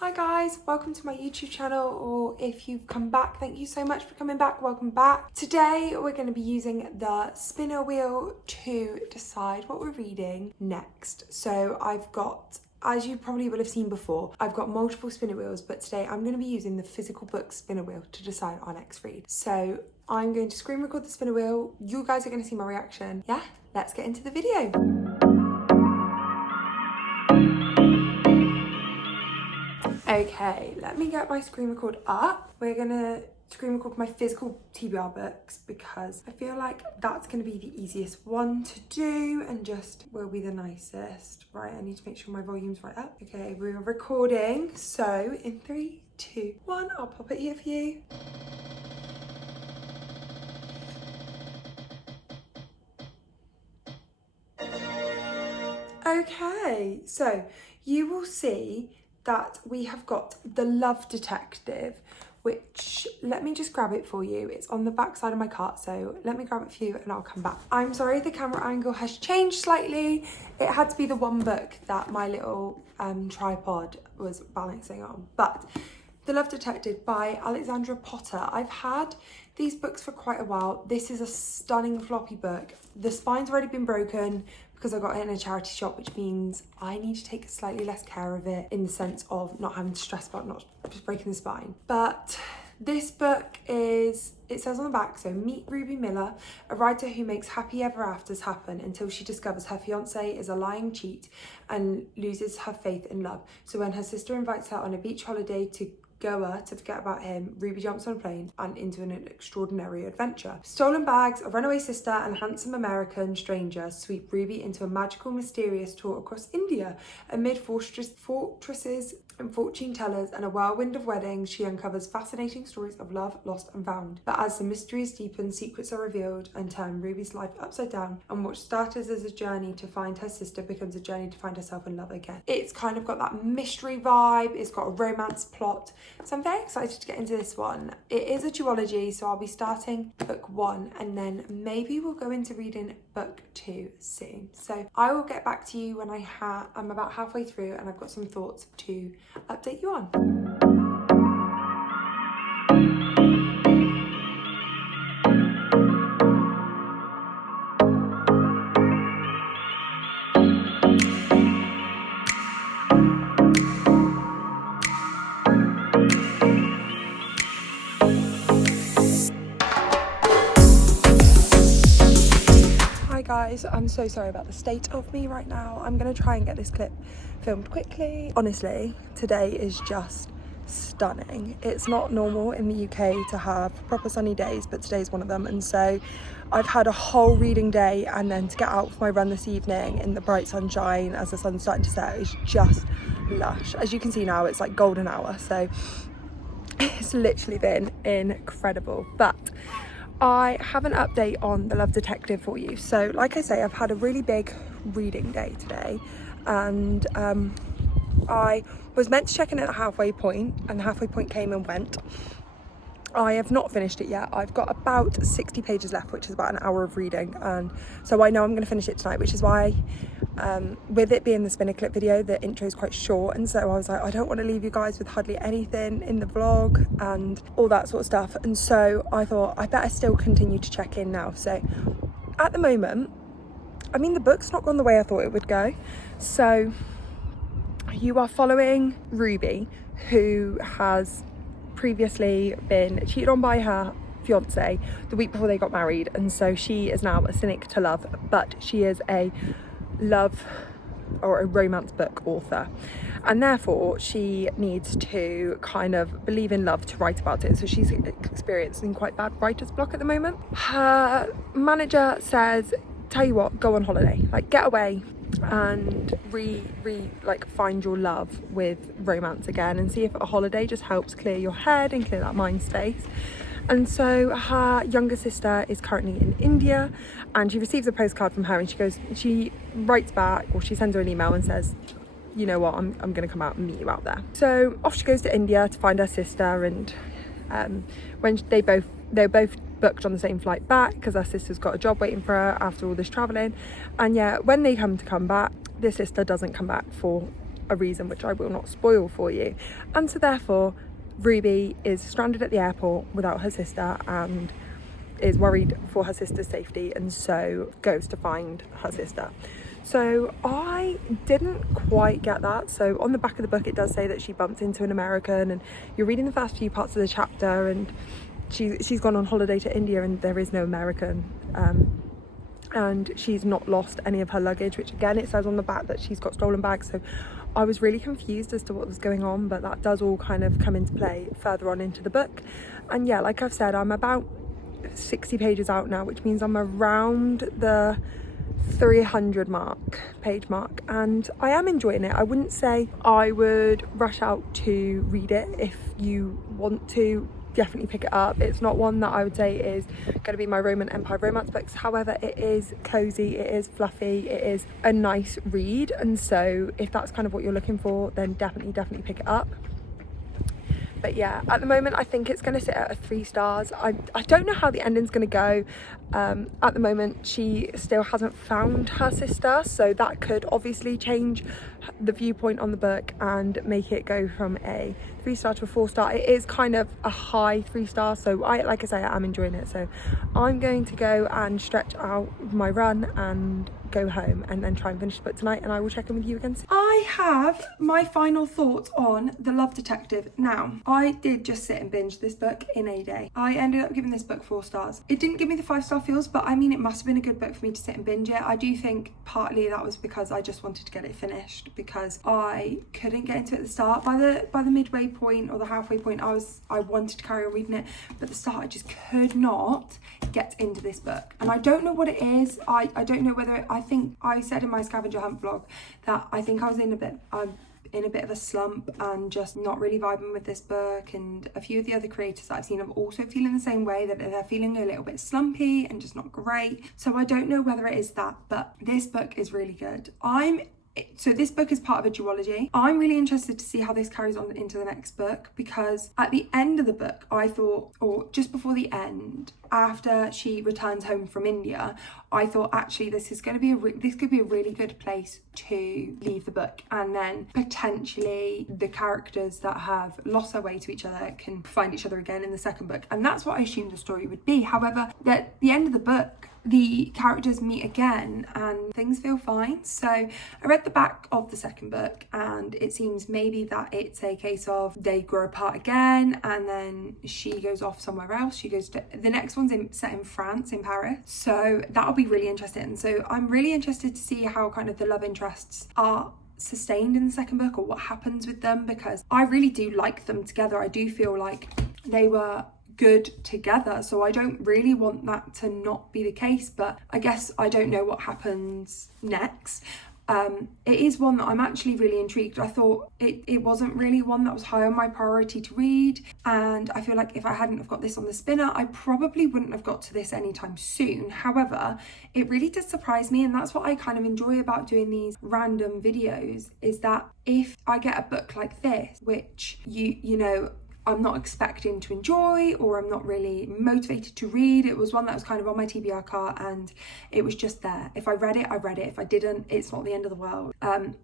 Hi guys, welcome to my YouTube channel, or if you've come back, thank you so much for coming back, welcome back. Today we're going to be using the spinner wheel to decide what we're reading next. So I've got, as you probably will have seen before, I've got multiple spinner wheels, but today I'm going to be using the physical book spinner wheel to decide our next read. So I'm going to screen record the spinner wheel, you guys are going to see my reaction. Yeah, let's get into the video. Okay, let me get my screen record up. We're gonna screen record my physical TBR books because I feel like that's gonna be the easiest one to do and just will be the nicest. Right, I need to make sure my volume's right up. Okay, we're recording. So in 3, 2, 1, I'll pop it here for you. Okay, so you will see that we have got The Love Detective, which, let me just grab it for you. It's on the back side of my cart, so let me grab it for you and I'll come back. I'm sorry, the camera angle has changed slightly. It had to be the one book that my little tripod was balancing on. But The Love Detective by Alexandra Potter. I've had these books for quite a while. This is a stunning floppy book. The spine's already been broken because I got it in a charity shop, which means I need to take slightly less care of it in the sense of not having to stress about not just breaking the spine. But this book is, it says on the back, so meet Ruby Miller, a writer who makes happy ever afters happen until she discovers her fiance is a lying cheat and loses her faith in love. So when her sister invites her on a beach holiday to Goa to forget about him, Ruby jumps on a plane and into an extraordinary adventure. Stolen bags, a runaway sister, and a handsome American stranger sweep Ruby into a magical, mysterious tour across India. Amid fortresses and fortune tellers and a whirlwind of weddings, she uncovers fascinating stories of love lost and found. But as the mysteries deepen, secrets are revealed and turn Ruby's life upside down, and what started as a journey to find her sister becomes a journey to find herself in love again. It's kind of got that mystery vibe, it's got a romance plot, so I'm very excited to get into this one. It is a duology, so I'll be starting book 1 and then maybe we'll go into reading book 2 soon. So I will get back to you when I'm about halfway through and I've got some thoughts to update you on. Hi guys, I'm so sorry about the state of me right now. I'm gonna try and get this clip filmed quickly. Honestly, today is just stunning. It's not normal in the UK to have proper sunny days, but today's one of them. And so I've had a whole reading day, and then to get out for my run this evening in the bright sunshine as the sun's starting to set is just lush. As you can see now, it's like golden hour. So it's literally been incredible. But I have an update on The Love Detective for you. So like I say, I've had a really big reading day today, and I was meant to check in at the halfway point, and the halfway point came and went. I have not finished it yet. I've got about 60 pages left, which is about an hour of reading, and so I know I'm going to finish it tonight, which is why with it being the spinner clip video, the intro is quite short, and so I was like, I don't want to leave you guys with hardly anything in the vlog and all that sort of stuff. And so I thought I better still continue to check in now. So at the moment, I mean, the book's not gone the way I thought it would go. So you are following Ruby, who has previously been cheated on by her fiance the week before they got married, and so she is now a cynic to love, but she is a love or a romance book author, and therefore she needs to kind of believe in love to write about it. So she's experiencing quite bad writer's block at the moment. Her manager says, tell you what, go on holiday, like get away and like find your love with romance again, and see if a holiday just helps clear your head and clear that mind space. And so her younger sister is currently in India, and she receives a postcard from her, and she writes back, or she sends her an email and says, you know what, I'm gonna come out and meet you out there. So off she goes to India to find her sister, and when they're both booked on the same flight back because her sister's got a job waiting for her after all this traveling. And yeah, when they come back, the sister doesn't come back for a reason which I will not spoil for you. And so therefore Ruby is stranded at the airport without her sister and is worried for her sister's safety, and so goes to find her sister. So I didn't quite get that. So on the back of the book it does say that she bumped into an American, and you're reading the first few parts of the chapter and she's gone on holiday to India and there is no American, and she's not lost any of her luggage, which again it says on the back that she's got stolen bags. So I was really confused as to what was going on, but that does all kind of come into play further on into the book. And yeah, like I've said, I'm about 60 pages out now, which means I'm around the 300 page mark, and I am enjoying it. I wouldn't say I would rush out to read it. If you want to, definitely pick it up. It's not one that I would say is going to be my Roman Empire romance books. However, it is cozy, it is fluffy, it is a nice read, and so if that's kind of what you're looking for, then definitely pick it up. But yeah, at the moment I think it's going to sit at a 3 stars. I don't know how the ending's going to go. At the moment she still hasn't found her sister, so that could obviously change the viewpoint on the book and make it go from a 3 star to a 4 star. It is kind of a high 3 star, so like I say, I'm enjoying it. So I'm going to go and stretch out my run and go home and then try and finish the book tonight, and I will check in with you again soon. I have my final thoughts on The Love Detective. Now, I did just sit and binge this book in a day. I ended up giving this book 4 stars. It didn't give me the 5-star feels, but I mean, it must have been a good book for me to sit and binge it. I do think partly that was because I just wanted to get it finished, because I couldn't get into it at the start. By the midway point or the halfway point, I wanted to carry on reading it, but at the start I just could not get into this book, and I don't know what it is. I don't know whether I think I said in my scavenger hunt vlog that I think I was in a bit of a slump and just not really vibing with this book, and a few of the other creators that I've seen are also feeling the same way, that they're feeling a little bit slumpy and just not great. So I don't know whether it is that, but this book is really good. So this book is part of a duology. I'm really interested to see how this carries on into the next book, because at the end of the book, I thought, or just before the end, after she returns home from India, I thought actually this is going to be this could be a really good place to leave the book, and then potentially the characters that have lost their way to each other can find each other again in the second book, and that's what I assumed the story would be. However, at the end of the book, the characters meet again and things feel fine. So I read the back of the second book, and it seems maybe that it's a case of they grow apart again, and then she goes off somewhere else. She goes to the next one's set in France, in Paris, so that'll be really interesting. So I'm really interested to see how kind of the love interests are sustained in the second book, or what happens with them, because I really do like them together. I do feel like they were good together, so I don't really want that to not be the case, but I guess I don't know what happens next. It is one that I'm actually really intrigued. I thought it wasn't really one that was high on my priority to read, and I feel like if I hadn't have got this on the spinner, I probably wouldn't have got to this anytime soon. However, it really did surprise me, and that's what I kind of enjoy about doing these random videos, is that if I get a book like this, which you know I'm not expecting to enjoy, or I'm not really motivated to read. It was one that was kind of on my TBR cart, and it was just there. If I read it, I read it. If I didn't, it's not the end of the world.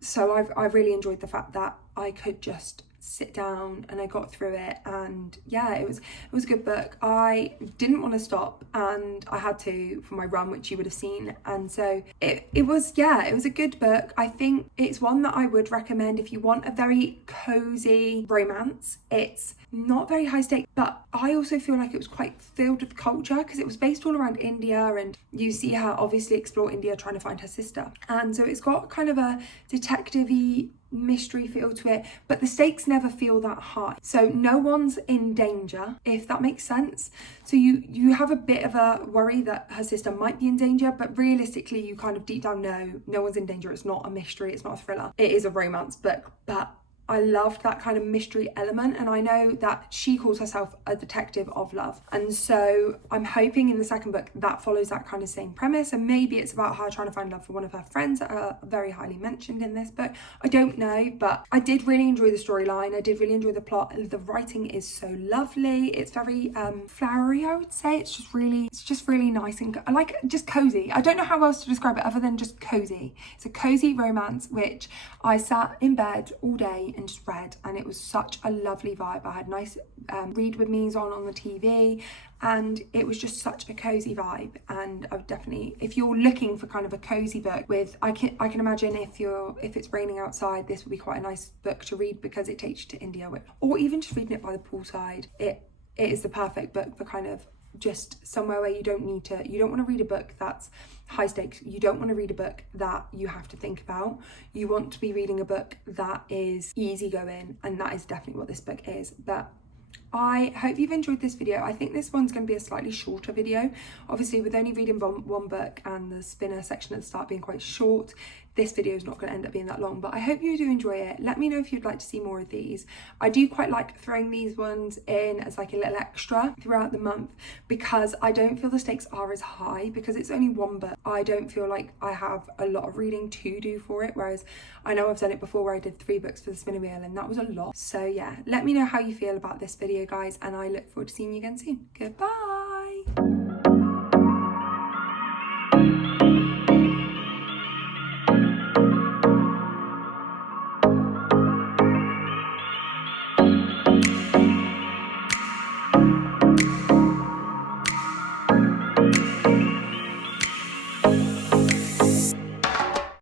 So I've really enjoyed the fact that I could just sit down and I got through it, and yeah, it was a good book. I didn't want to stop, and I had to for my run, which you would have seen, and so it was a good book. I think it's one that I would recommend if you want a very cozy romance. It's not very high stakes, but I also feel like it was quite filled with culture, because it was based all around India, and you see her obviously explore India trying to find her sister, and so it's got kind of a detective-y mystery feel to it, but the stakes never feel that high, so no one's in danger, if that makes sense. So you have a bit of a worry that her sister might be in danger, but realistically you kind of deep down know no one's in danger. It's not a mystery, it's not a thriller, it is a romance book, but I loved that kind of mystery element, and I know that she calls herself a detective of love, and so I'm hoping in the second book that follows that kind of same premise, and maybe it's about her trying to find love for one of her friends that are very highly mentioned in this book. I don't know, but I did really enjoy the storyline. I did really enjoy the plot. The writing is so lovely. It's very flowery, I would say. It's just really nice and I like just cozy. I don't know how else to describe it other than just cozy. It's a cozy romance which I sat in bed all day and just read, and it was such a lovely vibe. I had nice read with me's on the TV, and it was just such a cozy vibe. And I would definitely, if you're looking for kind of a cozy book with, I can imagine if it's raining outside, this would be quite a nice book to read because it takes you to India, or even just reading it by the poolside. It is the perfect book for kind of just somewhere where you don't want to read a book that's high stakes. You don't want to read a book that you have to think about. You want to be reading a book that is easygoing, and that is definitely what this book is. But I hope you've enjoyed this video. I think this one's going to be a slightly shorter video. Obviously, with only reading one book and the spinner section at the start being quite short, this video is not going to end up being that long, but I hope you do enjoy it. Let me know if you'd like to see more of these. I do quite like throwing these ones in as like a little extra throughout the month, because I don't feel the stakes are as high because it's only one book. I don't feel like I have a lot of reading to do for it, whereas I know I've done it before where I did 3 books for the spinner wheel, and that was a lot. So yeah, let me know how you feel about this video, guys, and I look forward to seeing you again soon. Goodbye.